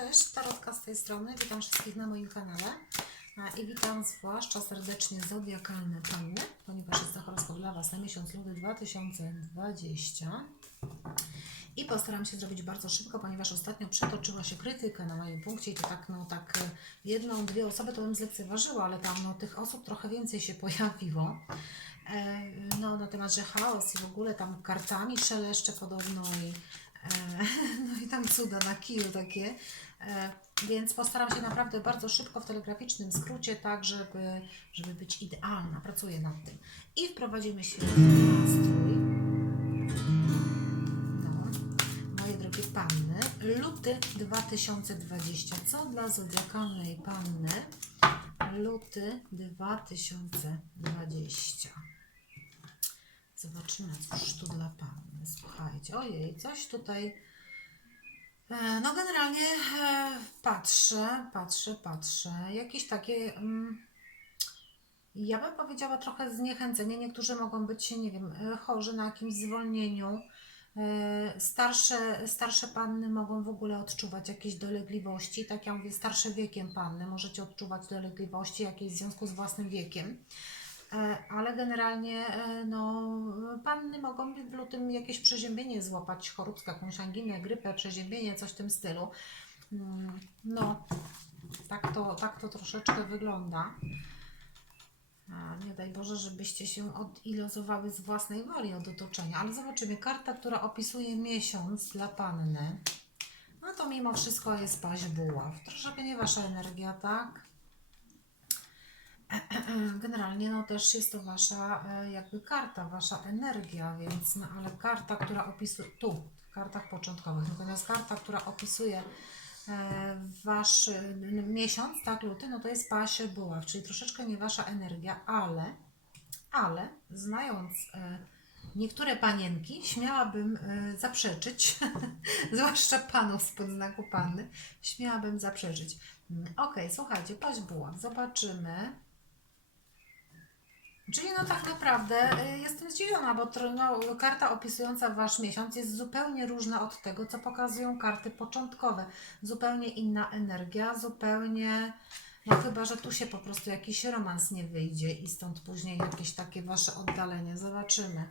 Cześć, Tarotka z tej strony. Witam wszystkich na moim kanale. I witam zwłaszcza serdecznie zodiakalne panny, ponieważ jest to horoskop dla Was na miesiąc luty 2020. I postaram się zrobić bardzo szybko, ponieważ ostatnio przetoczyła się krytyka na moim punkcie i to tak, no tak e, jedną, dwie osoby to bym zlekceważyła, ale tam no, tych osób trochę więcej się pojawiło. E, no na temat, że chaos i w ogóle tam kartami szeleszcze podobno i no i tam cuda na kiju takie. E, Więc postaram się naprawdę bardzo szybko w telegraficznym skrócie, tak żeby, żeby być idealna. Pracuję nad tym. I wprowadzimy w nastrój. No, moje drogie panny. Luty 2020. Co dla zodiakalnej panny? Luty 2020. Zobaczymy, cóż tu dla panny. Słuchajcie, ojej, coś tutaj. E, No, generalnie e, patrzę, patrzę, patrzę. Jakieś takie. Mm, ja bym powiedziała trochę zniechęcenie. Niektórzy mogą być, nie wiem, e, chorzy na jakimś zwolnieniu. Starsze, starsze panny mogą w ogóle odczuwać jakieś dolegliwości. Tak ja mówię, starsze wiekiem panny możecie odczuwać dolegliwości jakieś w związku z własnym wiekiem. E, Ale generalnie e, no, panny mogą w lutym jakieś przeziębienie złapać, choróbską, jakąś anginę, grypę, przeziębienie, coś w tym stylu. Mm, No, tak to, tak to troszeczkę wygląda. A, nie daj Boże, żebyście się odilozowały z własnej woli od otoczenia. Ale zobaczymy, karta, która opisuje miesiąc dla panny. No to mimo wszystko jest paź buław. Troszeczkę nie wasza energia, tak? Generalnie no też jest to wasza e, jakby karta, wasza energia, więc no ale karta, która opisuje, tu, w kartach początkowych, natomiast karta, która opisuje e, wasz miesiąc, tak, luty, no to jest pasie buław, czyli troszeczkę nie wasza energia, ale, ale znając e, niektóre panienki, śmiałabym zaprzeczyć, zwłaszcza panów spod znaku panny, śmiałabym zaprzeczyć. Mm, Okej, słuchajcie, paź buław, zobaczymy. Czyli no tak naprawdę y, jestem zdziwiona, bo no, karta opisująca Wasz miesiąc jest zupełnie różna od tego, co pokazują karty początkowe. Zupełnie inna energia, zupełnie... No chyba, że tu się po prostu jakiś romans nie wyjdzie i stąd później jakieś takie Wasze oddalenie. Zobaczymy.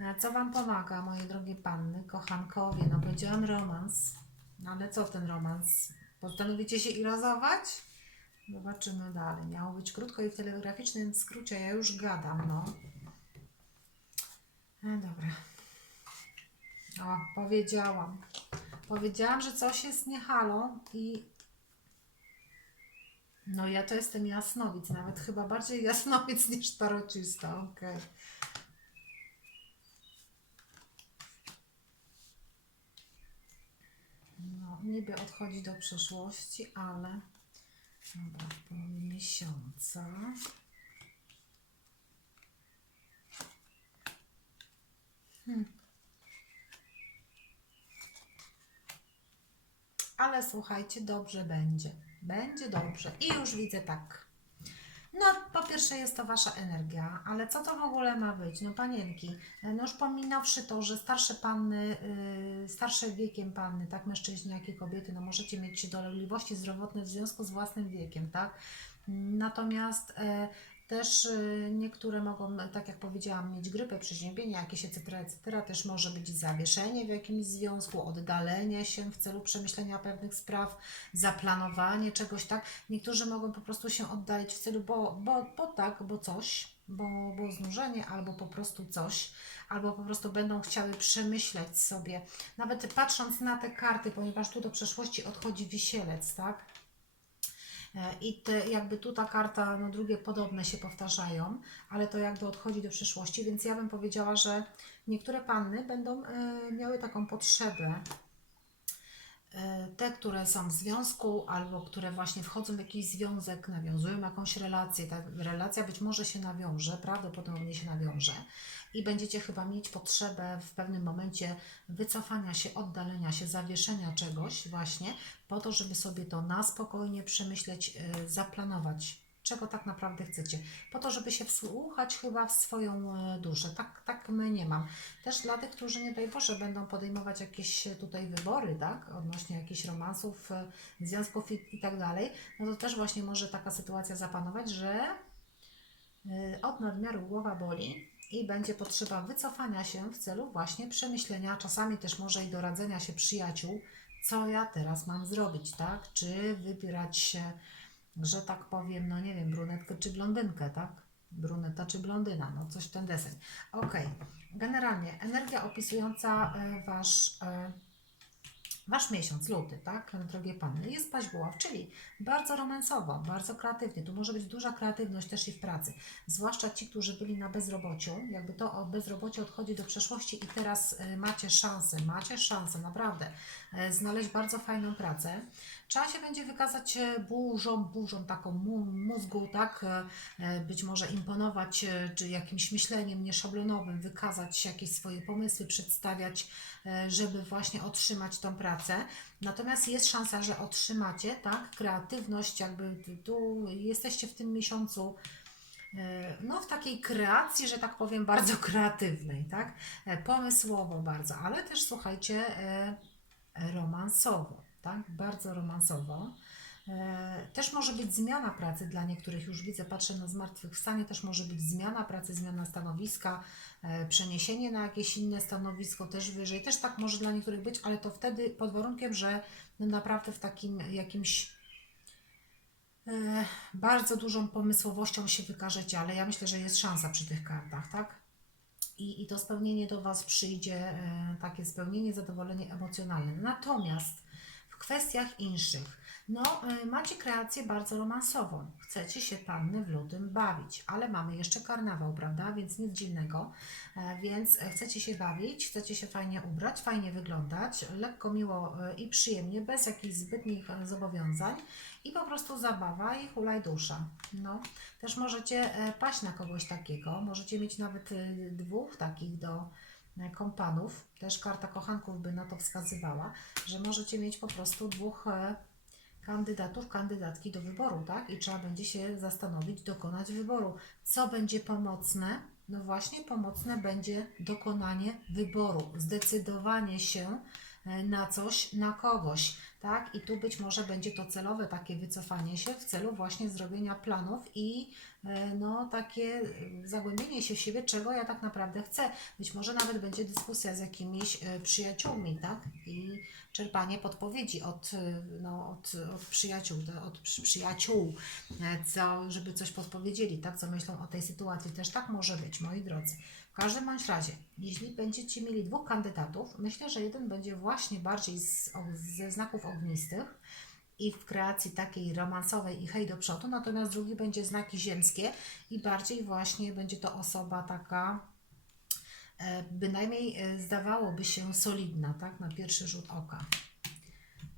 A Co Wam pomaga, moje drogie panny, kochankowie? No powiedziałam romans. No ale co ten romans? Postanowicie się irazować? Zobaczymy dalej. Miało być krótko i w telegraficznym skrócie. Ja już gadam, no. No dobra. O, powiedziałam. Powiedziałam, że coś jest nie halo i no ja to jestem jasnowic, nawet chyba bardziej jasnowic niż tarocista, okej. No, niby odchodzi do przeszłości, ale miesiąca. Hmm. Ale słuchajcie, dobrze będzie. Będzie dobrze. I już widzę tak. No, pierwsze jest to Wasza energia, ale co to w ogóle ma być? No, panienki, no już pominąwszy to, że starsze panny, yy, starsze wiekiem panny, tak mężczyźni, jak i kobiety, no możecie mieć dolegliwości zdrowotne w związku z własnym wiekiem, tak? Natomiast e, też e, niektóre mogą, tak jak powiedziałam, mieć grypę, przeziębienie jakieś, etc., etc. Też może być zawieszenie w jakimś związku, oddalenie się w celu przemyślenia pewnych spraw, zaplanowanie czegoś, tak? Niektórzy mogą po prostu się oddalić w celu, bo, bo, bo tak, bo coś, bo, bo znużenie, albo po prostu coś, albo po prostu będą chciały przemyśleć sobie, nawet patrząc na te karty, ponieważ tu do przeszłości odchodzi wisielec, tak? E, I te, jakby tu ta karta, no drugie podobne się powtarzają, ale to jakby odchodzi do przyszłości, więc ja bym powiedziała, że niektóre panny będą e, miały taką potrzebę, e, te, które są w związku albo które właśnie wchodzą w jakiś związek, nawiązują jakąś relację, ta relacja być może się nawiąże, prawdopodobnie się nawiąże i będziecie chyba mieć potrzebę w pewnym momencie wycofania się, oddalenia się, zawieszenia czegoś właśnie po to, żeby sobie to na spokojnie przemyśleć, e, zaplanować czego tak naprawdę chcecie. Po to, żeby się wsłuchać chyba w swoją e, duszę. Tak, tak my nie mam. Też dla tych, którzy nie daj Boże będą podejmować jakieś tutaj wybory, tak, odnośnie jakichś romansów, e, związków i, i tak dalej, no to też właśnie może taka sytuacja zapanować, że od nadmiaru głowa boli i będzie potrzeba wycofania się w celu właśnie przemyślenia, czasami też może i doradzenia się przyjaciół, co ja teraz mam zrobić, tak? Czy wybierać się, że tak powiem, no nie wiem, brunetkę czy blondynkę, tak? Bruneta czy blondyna, no coś w ten deseń. Okej, generalnie energia opisująca e, wasz, e, wasz miesiąc, luty, tak, drogie Panny, jest buław, czyli bardzo romansowo, bardzo kreatywnie. Tu może być duża kreatywność też i w pracy. Zwłaszcza ci, którzy byli na bezrobociu, jakby to o bezrobocie odchodzi do przeszłości i teraz e, macie szansę, macie szansę naprawdę e, znaleźć bardzo fajną pracę. Trzeba się będzie wykazać e, burzą, burzą taką mózgu, tak, e, e, być może imponować, czy jakimś myśleniem nieszablonowym, wykazać jakieś swoje pomysły, przedstawiać, żeby właśnie otrzymać tą pracę. Natomiast jest szansa, że otrzymacie, tak, kreatywność, jakby tu jesteście w tym miesiącu no, w takiej kreacji, że tak powiem, bardzo kreatywnej, tak? Pomysłowo bardzo, ale też słuchajcie, romansowo, tak? Bardzo romansowo. E, Też może być zmiana pracy dla niektórych, już widzę, patrzę na zmartwychwstanie, też może być zmiana pracy, zmiana stanowiska, e, przeniesienie na jakieś inne stanowisko, też wyżej, też tak może dla niektórych być, ale to wtedy pod warunkiem, że no naprawdę w takim jakimś e, bardzo dużą pomysłowością się wykażecie, ale ja myślę, że jest szansa przy tych kartach, tak? I, i to spełnienie do Was przyjdzie, takie spełnienie, zadowolenie emocjonalne. Natomiast kwestiach inszych, no e, macie kreację bardzo romansową. Chcecie się panny w lutym bawić, ale mamy jeszcze karnawał, prawda? Więc nic dziwnego. E, Więc chcecie się bawić, chcecie się fajnie ubrać, fajnie wyglądać, lekko, miło e, i przyjemnie, bez jakichś zbytnich e, zobowiązań i po prostu zabawa i hulaj dusza. No. Też możecie e, paść na kogoś takiego, możecie mieć nawet e, dwóch takich do kompanów. Też karta kochanków by na to wskazywała, że możecie mieć po prostu dwóch e, kandydatów, kandydatki do wyboru, tak? I trzeba będzie się zastanowić, dokonać wyboru. Co będzie pomocne? No właśnie pomocne będzie dokonanie wyboru, zdecydowanie się e, na coś, na kogoś, tak? I tu być może będzie to celowe takie wycofanie się w celu właśnie zrobienia planów i e, no takie e, zagłębienie się w siebie, czego ja tak naprawdę chcę. Być może nawet będzie dyskusja z jakimiś e, przyjaciółmi, tak? I czerpanie podpowiedzi od, e, no, od, od przyjaciół, od przy- przyjaciół, e, co, żeby coś podpowiedzieli, tak? Co myślą o tej sytuacji. Też tak może być, moi drodzy. W każdym bądź razie, jeśli będziecie mieli dwóch kandydatów, myślę, że jeden będzie właśnie bardziej z, ze znaków ognistych i w kreacji takiej romansowej i hej do przodu, natomiast drugi będzie znaki ziemskie i bardziej właśnie będzie to osoba taka e, bynajmniej e, zdawałoby się solidna, tak, na pierwszy rzut oka.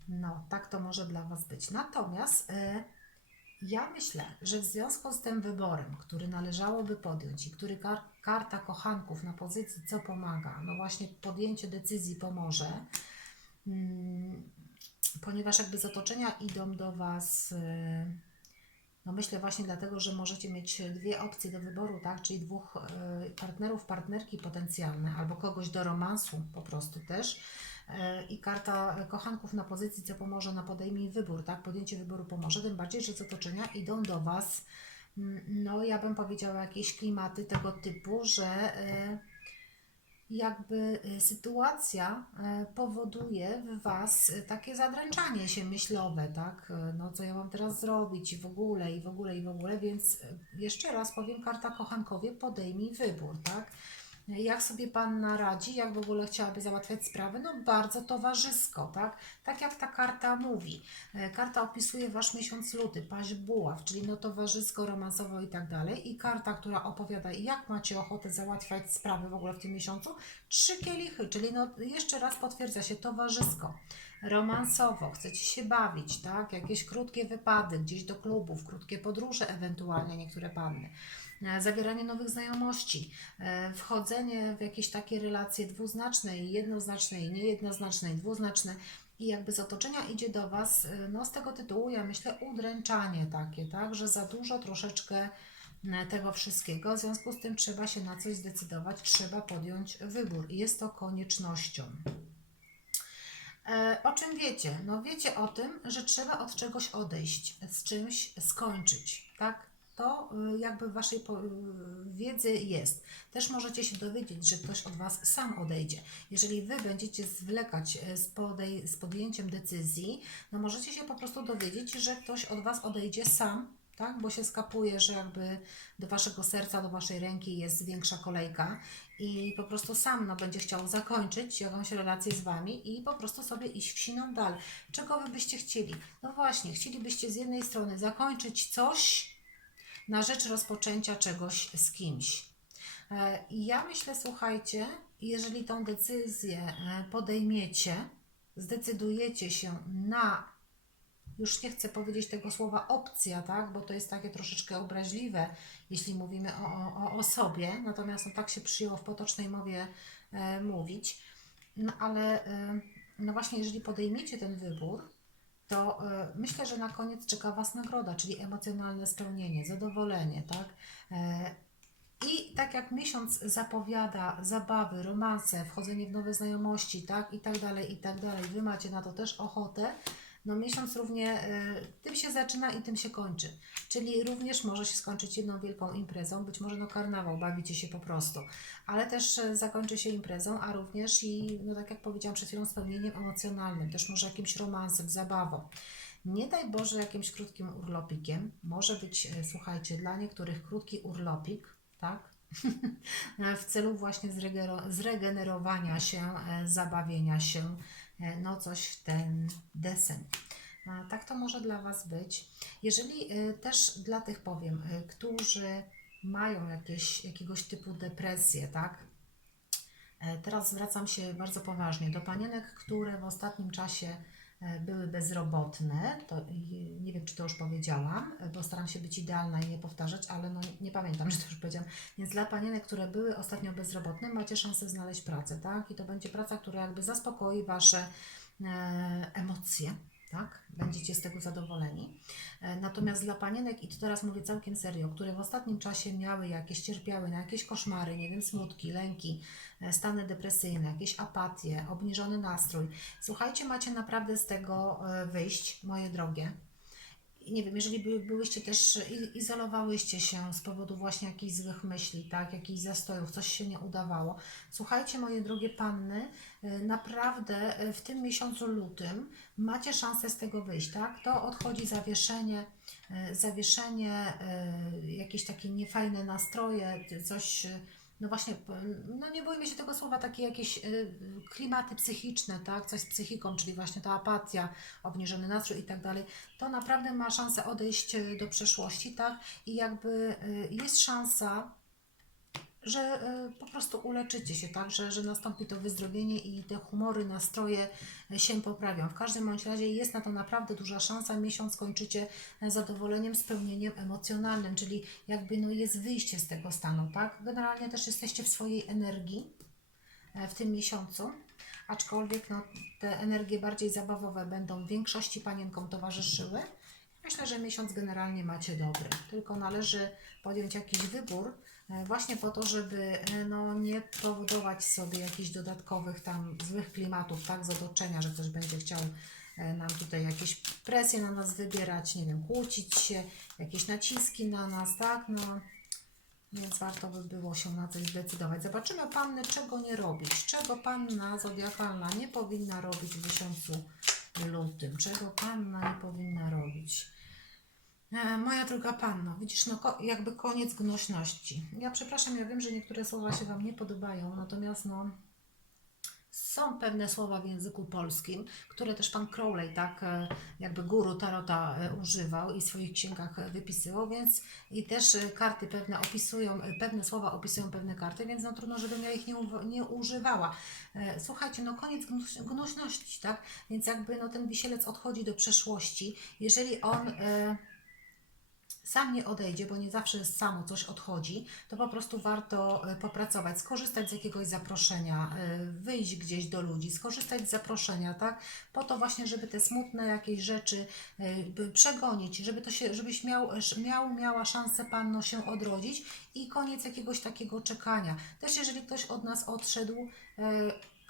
No, tak to może dla Was być. Natomiast e, ja myślę, że w związku z tym wyborem, który należałoby podjąć i który kar karta kochanków na pozycji co pomaga, no właśnie podjęcie decyzji pomoże, mm, ponieważ jakby z otoczenia idą do Was, e, no myślę właśnie dlatego, że możecie mieć dwie opcje do wyboru, tak, czyli dwóch e, partnerów, partnerki potencjalne, albo kogoś do romansu po prostu też. E, I karta kochanków na pozycji, co pomoże na podejmij wybór, tak? Podjęcie wyboru pomoże, tym bardziej, że z otoczenia idą do Was, mm, no ja bym powiedziała, jakieś klimaty tego typu, że e, jakby e, sytuacja powoduje w Was takie zadręczanie się myślowe, tak? No co ja mam teraz zrobić i w ogóle, i w ogóle, i w ogóle, więc jeszcze raz powiem, karta kochankowie, podejmij wybór, tak? Jak sobie Pan radzi, jak w ogóle chciałaby załatwiać sprawy? No bardzo towarzysko, tak? Tak jak ta karta mówi. E, Karta opisuje Wasz miesiąc luty, paź buław, czyli no towarzysko, romansowo i tak dalej. I karta, która opowiada, jak macie ochotę załatwiać sprawy w ogóle w tym miesiącu, trzy kielichy, czyli no jeszcze raz potwierdza się towarzysko, romansowo, chcecie się bawić, tak? Jakieś krótkie wypady gdzieś do klubów, krótkie podróże ewentualnie niektóre panny. E, Zawieranie nowych znajomości, e, wchodzenie w jakieś takie relacje dwuznaczne i jednoznaczne i niejednoznaczne i dwuznaczne. i jakby z otoczenia idzie do Was, y, no z tego tytułu ja myślę udręczanie takie, tak, że za dużo troszeczkę tego wszystkiego, w związku z tym trzeba się na coś zdecydować, trzeba podjąć wybór i jest to koniecznością. E, O czym wiecie? No wiecie o tym, że trzeba od czegoś odejść, z czymś skończyć, tak? To y, jakby w Waszej y, wiedzy jest. Też możecie się dowiedzieć, że ktoś od Was sam odejdzie. Jeżeli Wy będziecie zwlekać e, z, podej- z podjęciem decyzji, no możecie się po prostu dowiedzieć, że ktoś od Was odejdzie sam, tak? Bo się skapuje, że jakby do Waszego serca, do Waszej ręki jest większa kolejka i po prostu sam no, będzie chciał zakończyć jakąś relację z Wami i po prostu sobie iść w siną dal. Czego Wy byście chcieli? No właśnie, chcielibyście z jednej strony zakończyć coś na rzecz rozpoczęcia czegoś z kimś. E, I ja myślę, słuchajcie, jeżeli tą decyzję e, podejmiecie, zdecydujecie się na już nie chcę powiedzieć tego słowa opcja, tak, bo to jest takie troszeczkę obraźliwe, jeśli mówimy o, o, o osobie, natomiast no, tak się przyjęło w potocznej mowie e, mówić. No ale e, no właśnie, jeżeli podejmiecie ten wybór, to e, myślę, że na koniec czeka Was nagroda, czyli emocjonalne spełnienie, zadowolenie, tak? E, i tak jak miesiąc zapowiada zabawy, romanse, wchodzenie w nowe znajomości, tak, i tak dalej, i tak dalej, Wy macie na to też ochotę, no miesiąc równie y, tym się zaczyna i tym się kończy. Czyli również może się skończyć jedną wielką imprezą, być może no karnawał, bawicie się po prostu, ale też y, zakończy się imprezą, a również i, no tak jak powiedziałam przed chwilą, spełnieniem emocjonalnym, też może jakimś romansem, zabawą. Nie daj Boże jakimś krótkim urlopikiem. Może być, e, słuchajcie, dla niektórych krótki urlopik, tak? w celu właśnie zregenerowania się, e, zabawienia się, e, no coś w ten desen. A Tak to może dla Was być. Jeżeli e, też dla tych powiem, e, którzy mają jakieś, jakiegoś typu depresję, tak? E, Teraz zwracam się bardzo poważnie do panienek, które w ostatnim czasie e, były bezrobotne. To nie wiem, czy to już powiedziałam, e, bo staram się być idealna i nie powtarzać, ale no nie pamiętam, że to już powiedziałam. Więc dla panienek, które były ostatnio bezrobotne, macie szansę znaleźć pracę, tak? I to będzie praca, która jakby zaspokoi Wasze e, emocje, tak? Będziecie z tego zadowoleni. E, Natomiast dla panienek, i to teraz mówię całkiem serio, które w ostatnim czasie miały jakieś, cierpiały na jakieś koszmary, nie wiem, smutki, lęki, e, stany depresyjne, jakieś apatie, obniżony nastrój. Słuchajcie, macie naprawdę z tego e, wyjść, moje drogie. Nie wiem, jeżeli by, byłyście też, izolowałyście się z powodu właśnie jakichś złych myśli, tak, jakichś zastojów, coś się nie udawało. Słuchajcie, moje drogie panny, e, naprawdę e, w tym miesiącu lutym macie szansę z tego wyjść, tak? To odchodzi zawieszenie, e, zawieszenie, jakieś takie niefajne nastroje, coś, no właśnie, no nie bójmy się tego słowa, takie jakieś e, klimaty psychiczne, tak? Coś z psychiką, czyli właśnie ta apatia, obniżony nastrój i tak dalej. To naprawdę ma szansę odejść e, do przeszłości, tak? I jakby e, jest szansa, że e, po prostu uleczycie się, tak? Że, że nastąpi to wyzdrowienie i te humory, nastroje e, się poprawią. W każdym bądź razie jest na to naprawdę duża szansa. Miesiąc kończycie e, zadowoleniem, spełnieniem emocjonalnym, czyli jakby no jest wyjście z tego stanu, tak? Generalnie też jesteście w swojej energii w tym miesiącu. Aczkolwiek no, te energie bardziej zabawowe będą w większości panienkom towarzyszyły. Myślę, że miesiąc generalnie macie dobry, tylko należy podjąć jakiś wybór właśnie po to, żeby e, no, nie powodować sobie jakichś dodatkowych tam złych klimatów, tak, z otoczenia, że ktoś będzie chciał e, nam tutaj jakieś presje na nas wybierać, nie wiem, kłócić się, jakieś naciski na nas, tak, no. Więc warto by było się na coś zdecydować. Zobaczymy panny, czego nie robić. Czego panna zodiakalna nie powinna robić w miesiącu lutym. Czego panna nie powinna robić. E, moja druga panno, widzisz, no jakby koniec gnośności. Ja przepraszam, ja wiem, że niektóre słowa się Wam nie podobają, natomiast no są pewne słowa w języku polskim, które też pan Crowley, tak e, jakby guru tarota e, używał i w swoich księgach wypisywał, więc i też karty pewne opisują, pewne słowa opisują pewne karty, więc no trudno, żebym ja ich nie, nie używała. Słuchajcie, no koniec gnuśności, tak? Więc jakby no ten wisielec odchodzi do przeszłości. Jeżeli on... sam nie odejdzie, bo nie zawsze samo coś odchodzi, to po prostu warto e, popracować, skorzystać z jakiegoś zaproszenia, e, wyjść gdzieś do ludzi, skorzystać z zaproszenia, tak? Po to właśnie, żeby te smutne jakieś rzeczy e, przegonić, żeby to się, żebyś miał, miał, miała szansę panno się odrodzić i koniec jakiegoś takiego czekania. Też jeżeli ktoś od nas odszedł,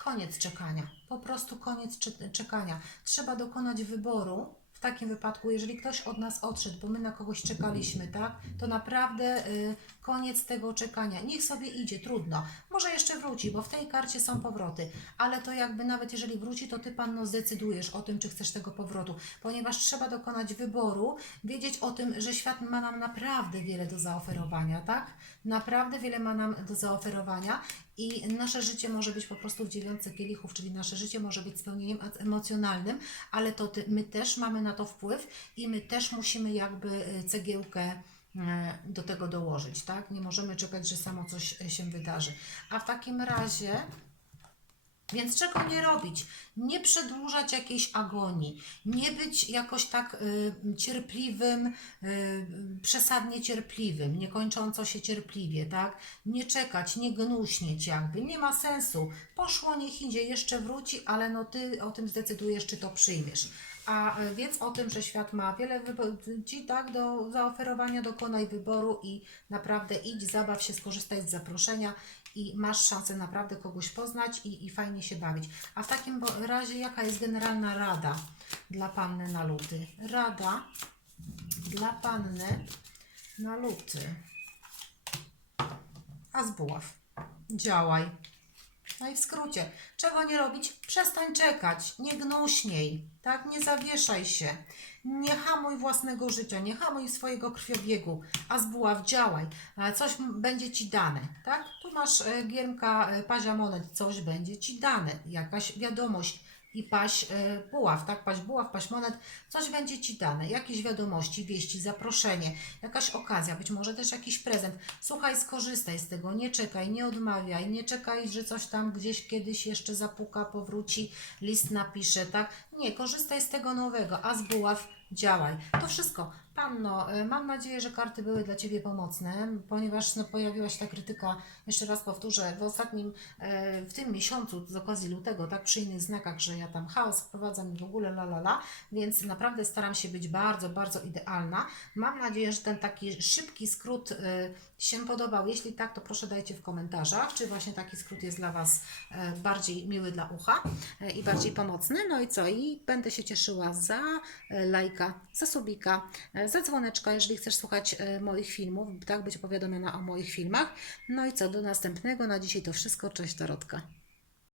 koniec czekania, po prostu koniec cze- czekania. Trzeba dokonać wyboru. Takim wypadku, jeżeli ktoś od nas odszedł, bo my na kogoś czekaliśmy, tak, to naprawdę y, koniec tego czekania. Niech sobie idzie, trudno. Może jeszcze wróci, bo w tej karcie są powroty, ale to jakby nawet jeżeli wróci, to ty panno zdecydujesz o tym, czy chcesz tego powrotu, ponieważ trzeba dokonać wyboru, wiedzieć o tym, że świat ma nam naprawdę wiele do zaoferowania, tak? Naprawdę wiele ma nam do zaoferowania i nasze życie może być po prostu w dziewiątce kielichów, czyli nasze życie może być spełnieniem emocjonalnym, ale to ty, my też mamy na to wpływ i my też musimy jakby e, cegiełkę do tego dołożyć, tak? Nie możemy czekać, że samo coś e, się wydarzy. A w takim razie więc czego nie robić? Nie przedłużać jakiejś agonii, nie być jakoś tak y, cierpliwym, y, przesadnie cierpliwym, niekończąco się cierpliwie, tak? Nie czekać, nie gnuśnieć jakby, nie ma sensu. Poszło, niech idzie, jeszcze wróci, ale no ty o tym zdecydujesz, czy to przyjmiesz. A y, wiedz o tym, że świat ma wiele ci tak do zaoferowania, dokonaj wyboru i naprawdę idź, zabaw się, skorzystaj z zaproszenia i masz szansę naprawdę kogoś poznać i, i fajnie się bawić. A w takim razie jaka jest generalna rada dla panny na luty? Rada dla panny na luty. A z buław. Działaj. No i w skrócie, czego nie robić? Przestań czekać, nie gnuśniej, tak? Nie zawieszaj się, nie hamuj własnego życia, nie hamuj swojego krwiobiegu, a z buław działaj, E, coś będzie Ci dane, tak? Tu masz e, giermka e, pazia monet, coś będzie Ci dane, jakaś wiadomość i paść e, buław, tak? Paść buław, paść monet, coś będzie Ci dane, jakieś wiadomości, wieści, zaproszenie, jakaś okazja, być może też jakiś prezent. Słuchaj, skorzystaj z tego, nie czekaj, nie odmawiaj, nie czekaj, że coś tam gdzieś kiedyś jeszcze zapuka, powróci, list napisze, tak? Nie, korzystaj z tego nowego, a z buław działaj. To wszystko. Panno, y, mam nadzieję, że karty były dla Ciebie pomocne, ponieważ no, pojawiła się ta krytyka, jeszcze raz powtórzę, w ostatnim, e, w tym miesiącu z okazji lutego, tak przy innych znakach, że ja tam chaos wprowadzam i w ogóle la la la, więc naprawdę staram się być bardzo, bardzo idealna. Mam nadzieję, że ten taki szybki skrót y, się podobał. Jeśli tak, to proszę dajcie w komentarzach, czy właśnie taki skrót jest dla Was bardziej miły dla ucha i bardziej pomocny. No i co? I będę się cieszyła za lajka, za subika, za dzwoneczka, jeżeli chcesz słuchać e, moich filmów, tak być powiadomiona o moich filmach. No i co? Do następnego. Na dzisiaj to wszystko. Cześć Dorotka.